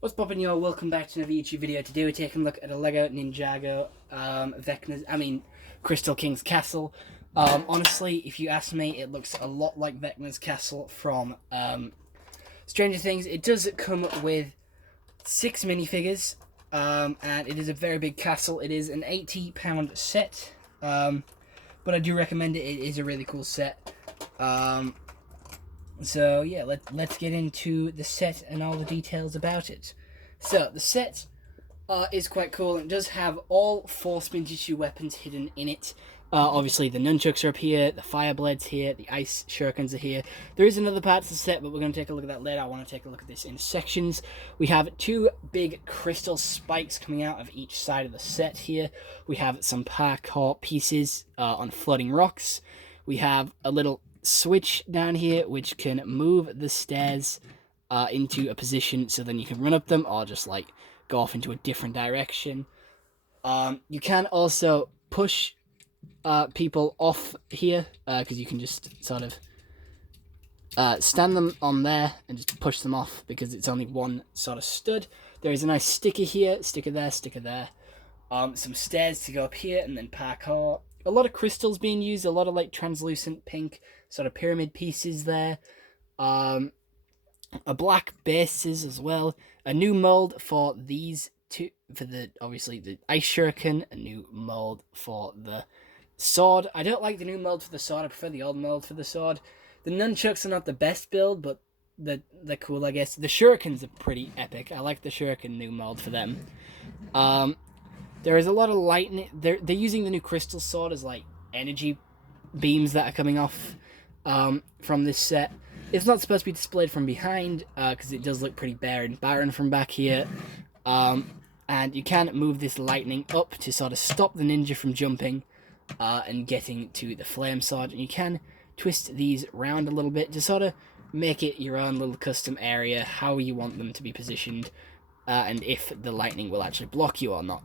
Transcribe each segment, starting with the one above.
What's poppin', y'all? Welcome back to another YouTube video. Today we're taking a look at a Lego Ninjago, Crystal King's Castle. Honestly, if you ask me, it looks a lot like Vecna's Castle from Stranger Things. It does come with 6 minifigures, and it is a very big castle. It is an £80 set, but I do recommend it. It is a really cool set. So yeah, let's get into the set and all the details about it. So the set is quite cool. It does have all 4 spin tissue weapons hidden in it. Obviously the nunchucks are up here, the fire blades here, the ice shurikens are here. There is another part to the set, but we're going to take a look at that later. I want to take a look at this in sections. We have 2 big crystal spikes coming out of each side of the set here. We have some parkour pieces on floating rocks. We have a little switch down here which can move the stairs into a position so then you can run up them or just like go off into a different direction. You can also push people off here because you can just sort of stand them on there and just push them off because it's only one sort of stud. There is a nice sticker here, sticker there, sticker there. Some stairs to go up here and then parkour. A lot of crystals being used, a lot of like translucent pink sort of pyramid pieces there. A black bases as well. A new mold for these two, for the obviously the ice shuriken. A new mold for the sword. I don't like the new mold for the sword. I prefer the old mold for the sword. The nunchucks are not the best build, but they're cool, I guess. The shurikens are pretty epic. I like the shuriken new mold for them. There is a lot of lightning. They're using the new crystal sword as like energy beams that are coming off from this set. It's not supposed to be displayed from behind because it does look pretty bare and barren from back here. And you can move this lightning up to sort of stop the ninja from jumping and getting to the flame sword. And you can twist these around a little bit to sort of make it your own little custom area, how you want them to be positioned. And if the lightning will actually block you or not.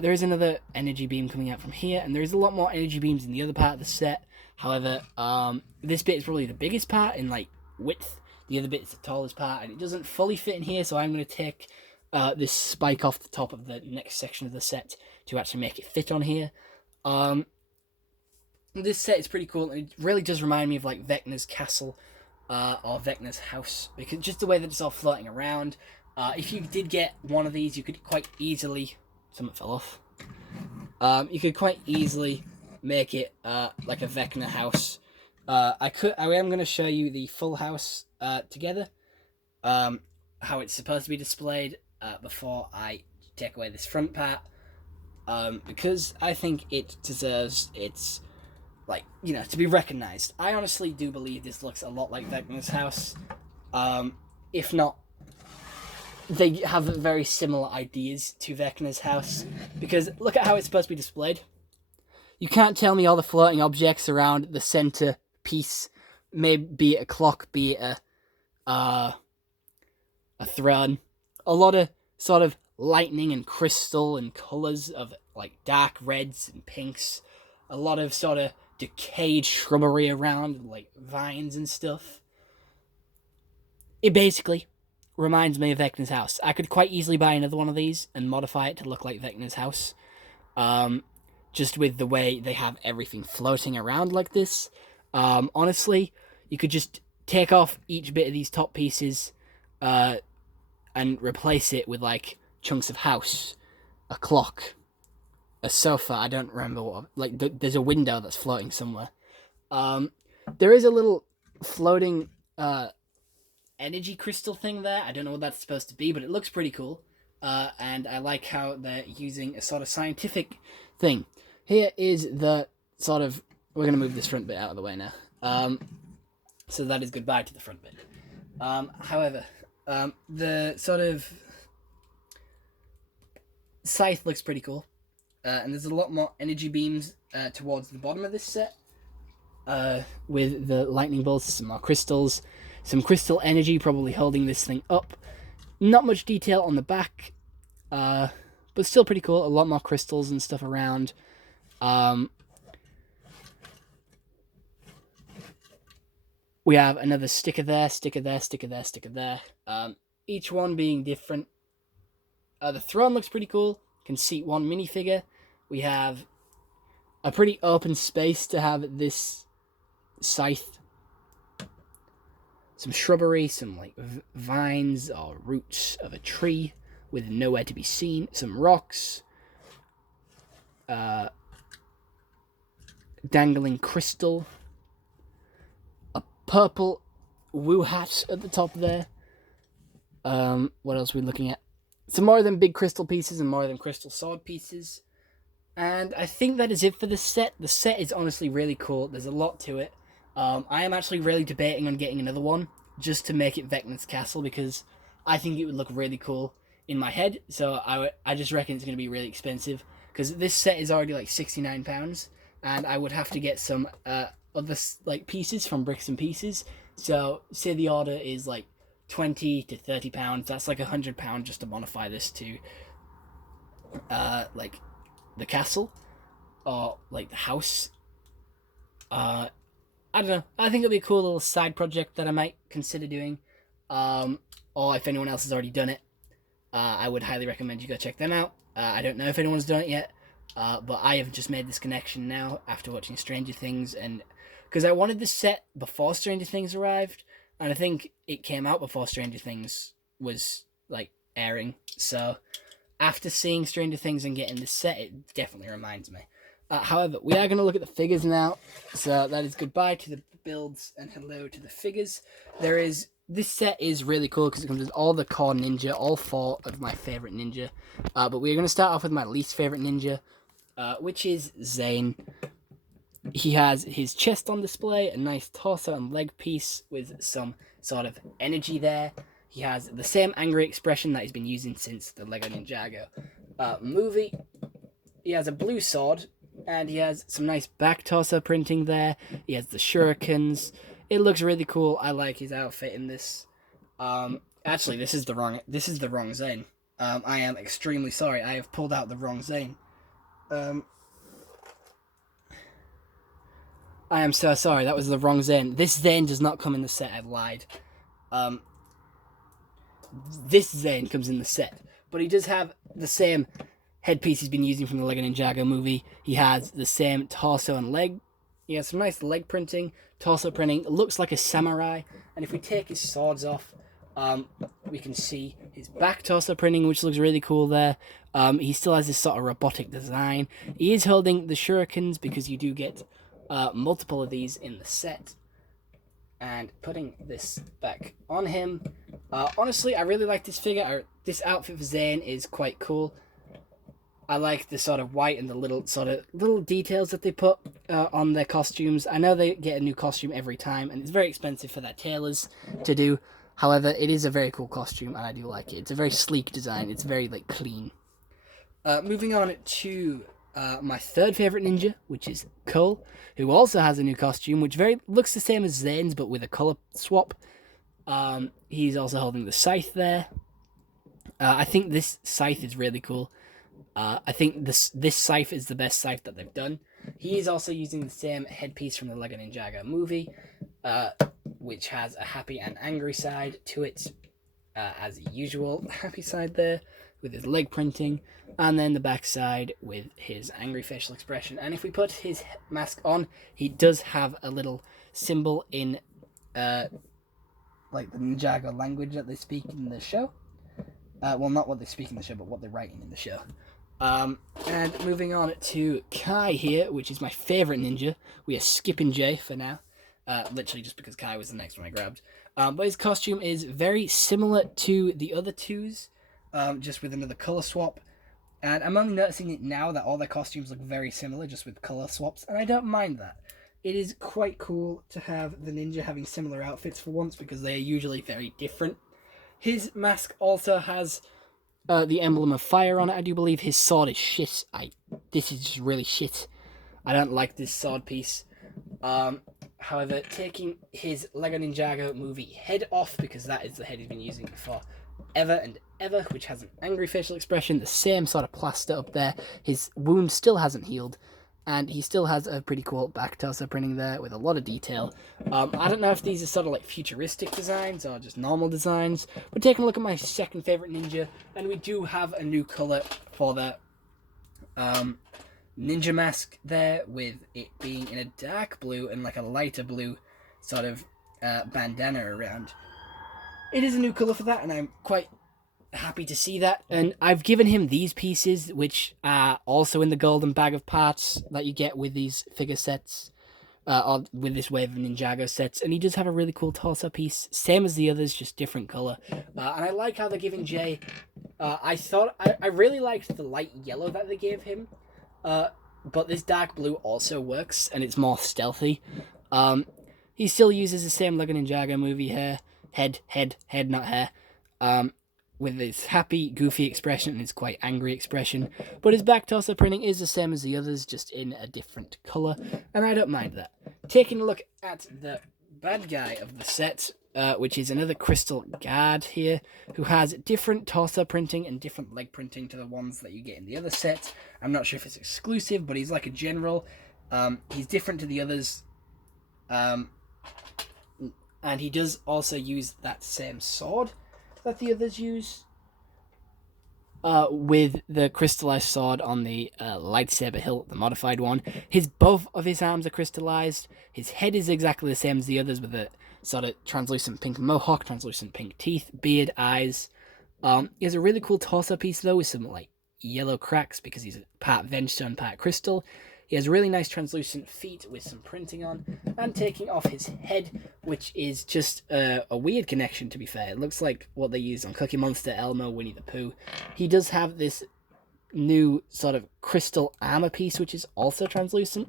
There is another energy beam coming out from here, and there is a lot more energy beams in the other part of the set. However, this bit is probably the biggest part in like width. The other bit is the tallest part, and it doesn't fully fit in here, so I'm going to take this spike off the top of the next section of the set to actually make it fit on here. This set is pretty cool, and it really does remind me of like Vecna's castle or Vecna's house, because just the way that it's all floating around. If you did get one of these, you could quite easily... Something fell off. You could quite easily make it like a Vecna house. I am going to show you the full house together. How it's supposed to be displayed before I take away this front part. Because I think it deserves its... like, you know, to be recognized. I honestly do believe this looks a lot like Vecna's house. If not, they have very similar ideas to Vecna's house, because look at how it's supposed to be displayed. You can't tell me all the floating objects around the center piece, be it a clock, be it a throne. A lot of sort of lightning and crystal and colors of like dark reds and pinks. A lot of sort of decayed shrubbery around, like vines and stuff. It basically reminds me of Vecna's house. I could quite easily buy another one of these and modify it to look like Vecna's house. Just with the way they have everything floating around like this. Honestly, you could just take off each bit of these top pieces and replace it with like chunks of house, a clock, a sofa. I don't remember what. Like there's a window that's floating somewhere. There is a little floating energy crystal thing there. I don't know what that's supposed to be, but it looks pretty cool. And I like how they're using a sort of scientific thing. Here is the sort of... We're going to move this front bit out of the way now. So that is goodbye to the front bit. However, the sort of scythe looks pretty cool. And there's a lot more energy beams towards the bottom of this set. With the lightning bolts, some more crystals. Some crystal energy probably holding this thing up. Not much detail on the back, but still pretty cool. A lot more crystals and stuff around. We have another sticker there, sticker there, sticker there, sticker there. Each one being different. The throne looks pretty cool. Can seat one minifigure. We have a pretty open space to have this scythe. Some shrubbery, some like vines or roots of a tree with nowhere to be seen. Some rocks. Dangling crystal. A purple woo hat at the top there. What else are we looking at? Some more of them big crystal pieces and more of them crystal sword pieces. And I think that is it for the set. The set is honestly really cool. There's a lot to it. I am actually really debating on getting another one just to make it Vecna's castle because I think it would look really cool in my head. So I just reckon it's going to be really expensive because this set is already like £69 and I would have to get some other like pieces from Bricks and Pieces. So say the order is like £20 to £30. That's like £100 just to modify this to like the castle or like the house. I don't know. I think it'll be a cool little side project that I might consider doing. Or if anyone else has already done it, I would highly recommend you go check them out. I don't know if anyone's done it yet, but I have just made this connection now after watching Stranger Things, and because I wanted this set before Stranger Things arrived, and I think it came out before Stranger Things was like airing. So after seeing Stranger Things and getting this set, it definitely reminds me. However, we are going to look at the figures now. So that is goodbye to the builds and hello to the figures. This set is really cool because it comes with all the core ninja, all 4 of my favorite ninja. But we're going to start off with my least favorite ninja, which is Zane. He has his chest on display, a nice torso and leg piece with some sort of energy there. He has the same angry expression that he's been using since the Lego Ninjago movie. He has a blue sword, and he has some nice back torso printing there. He has the shurikens. It looks really cool. I like his outfit in this. Actually, this is the wrong Zane. I am extremely sorry. I have pulled out the wrong Zane. I am so sorry. That was the wrong Zane. This Zane does not come in the set. I've lied. This Zane comes in the set, but he does have the same headpiece he's been using from the Lego Ninjago movie. He has the same torso and leg. He has some nice leg printing, torso printing. It looks like a samurai. And if we take his swords off, we can see his back torso printing, which looks really cool there. He still has this sort of robotic design. He is holding the shurikens because you do get multiple of these in the set. And putting this back on him. Honestly, I really like this figure. This outfit for Zane is quite cool. I like the sort of white and the little details that they put on their costumes. I know they get a new costume every time, and it's very expensive for their tailors to do. However, it is a very cool costume, and I do like it. It's a very sleek design. It's very like clean. Moving on to my third favorite ninja, which is Cole, who also has a new costume, which looks the same as Zane's, but with a color swap. He's also holding the scythe there. I think this scythe is really cool. I think this scythe is the best scythe that they've done. He is also using the same headpiece from the Lego Ninjago movie, which has a happy and angry side to it, as usual. Happy side there with his leg printing, and then the back side with his angry facial expression. And if we put his mask on, he does have a little symbol in like the Ninjago language that they speak in the show. Well, not what they speak in the show, but what they're writing in the show. And moving on to Kai here, which is my favourite ninja. We are skipping Jay for now. Literally just because Kai was the next one I grabbed. But his costume is very similar to the other twos, just with another colour swap. And I'm only noticing it now that all their costumes look very similar, just with colour swaps, and I don't mind that. It is quite cool to have the ninja having similar outfits for once, because they are usually very different. His mask also has the emblem of fire on it. I do believe his sword is shit. This is just really shit. I don't like this sword piece. However, taking his Lego Ninjago movie head off, because that is the head he's been using for ever and ever, which has an angry facial expression, the same sort of plaster up there. His wound still hasn't healed. and he still has a pretty cool back torso printing there with a lot of detail. I don't know if these are sort of like futuristic designs or just normal designs, but taking a look at my second favorite ninja, and we do have a new color for the ninja mask there, with it being in a dark blue and like a lighter blue sort of bandana around. It is a new color for that, and I'm quite happy to see that. And I've given him these pieces, which are also in the golden bag of parts that you get with these figure sets, or with this wave of Ninjago sets. And he does have a really cool torso piece, same as the others, just different color. And I like how they're giving Jay. I really liked the light yellow that they gave him, but this dark blue also works, and it's more stealthy. He still uses the same Lego Ninjago movie hair, head, not hair. With his happy, goofy expression and his quite angry expression. But his back torso printing is the same as the others, just in a different colour, and I don't mind that. Taking a look at the bad guy of the set, which is another crystal guard here, who has different torso printing and different leg printing to the ones that you get in the other set. I'm not sure if it's exclusive, but he's like a general. He's different to the others. And he does also use that same sword that the others use, with the crystallized sword on the lightsaber hilt, the modified one. Both of his arms are crystallized. His head is exactly the same as the others, with a sort of translucent pink mohawk, translucent pink teeth, beard, eyes. He has a really cool torso piece though, with some like yellow cracks because he's part Vengestone, part crystal. He has really nice translucent feet with some printing on, and taking off his head, which is just a weird connection, to be fair. It looks like what they used on Cookie Monster, Elmo, Winnie the Pooh. He does have this new sort of crystal armor piece, which is also translucent.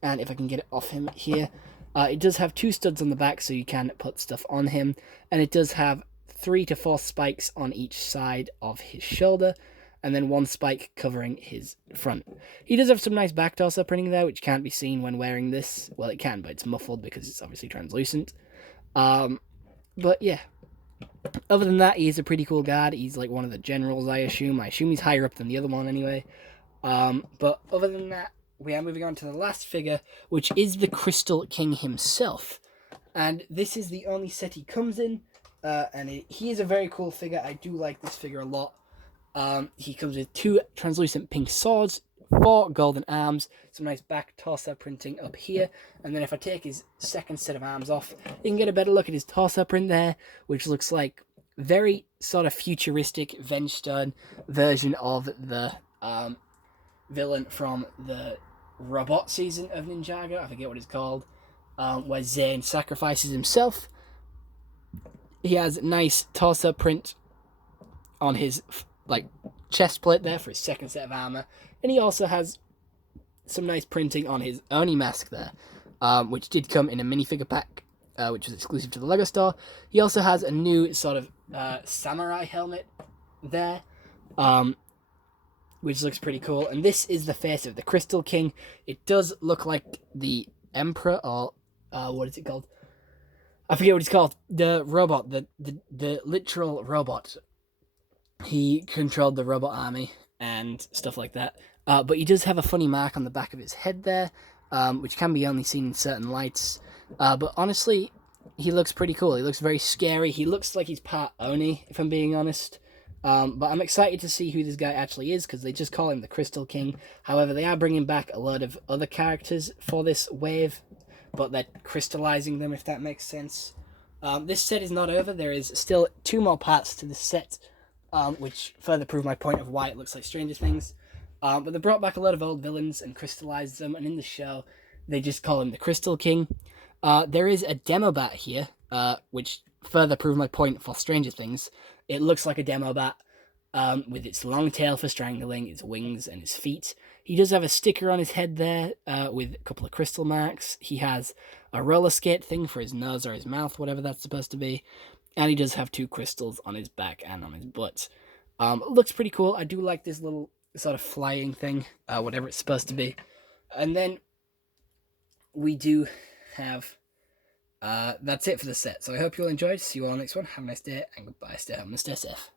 And if I can get it off him here, it does have 2 studs on the back, so you can put stuff on him. And it does have 3 to 4 spikes on each side of his shoulder, and then 1 spike covering his front. He does have some nice back torso printing there, which can't be seen when wearing this. Well, it can, but it's muffled because it's obviously translucent. But yeah. Other than that, he is a pretty cool guard. He's like one of the generals, I assume. I assume he's higher up than the other one anyway. But other than that, we are moving on to the last figure, which is the Crystal King himself. And this is the only set he comes in. He is a very cool figure. I do like this figure a lot. He comes with 2 translucent pink swords, 4 golden arms, some nice back torso printing up here, and then if I take his second set of arms off, you can get a better look at his torso print there, which looks like very sort of futuristic Vengestone version of the villain from the robot season of Ninjago. I forget what it's called, where Zane sacrifices himself. He has nice torso print on his like chest plate there for his second set of armor, and he also has some nice printing on his Oni mask there, which did come in a minifigure pack, which was exclusive to the Lego store. He also has a new sort of samurai helmet there, which looks pretty cool. And this is the face of the Crystal King. It does look like the Emperor, or what is it called? I forget what it's called. The robot, the literal robot. He controlled the robot army and stuff like that. But he does have a funny mark on the back of his head there, which can be only seen in certain lights. But honestly, he looks pretty cool. He looks very scary. He looks like he's part Oni, if I'm being honest. But I'm excited to see who this guy actually is, because they just call him the Crystal King. However, they are bringing back a lot of other characters for this wave, but they're crystallizing them, if that makes sense. This set is not over. There is still 2 more parts to this set, which further prove my point of why it looks like Stranger Things. But they brought back a lot of old villains and crystallized them, and in the show, they just call him the Crystal King. There is a demo bat here, which further proved my point for Stranger Things. It looks like a demo bat, with its long tail for strangling, its wings, and his feet. He does have a sticker on his head there, with a couple of crystal marks. He has a roller skate thing for his nose or his mouth, whatever that's supposed to be. And he does have 2 crystals on his back and on his butt. Looks pretty cool. I do like this little sort of flying thing, whatever it's supposed to be. And then we do have... that's it for the set. So I hope you all enjoyed. See you all next one. Have a nice day, and goodbye. Stay home and stay safe.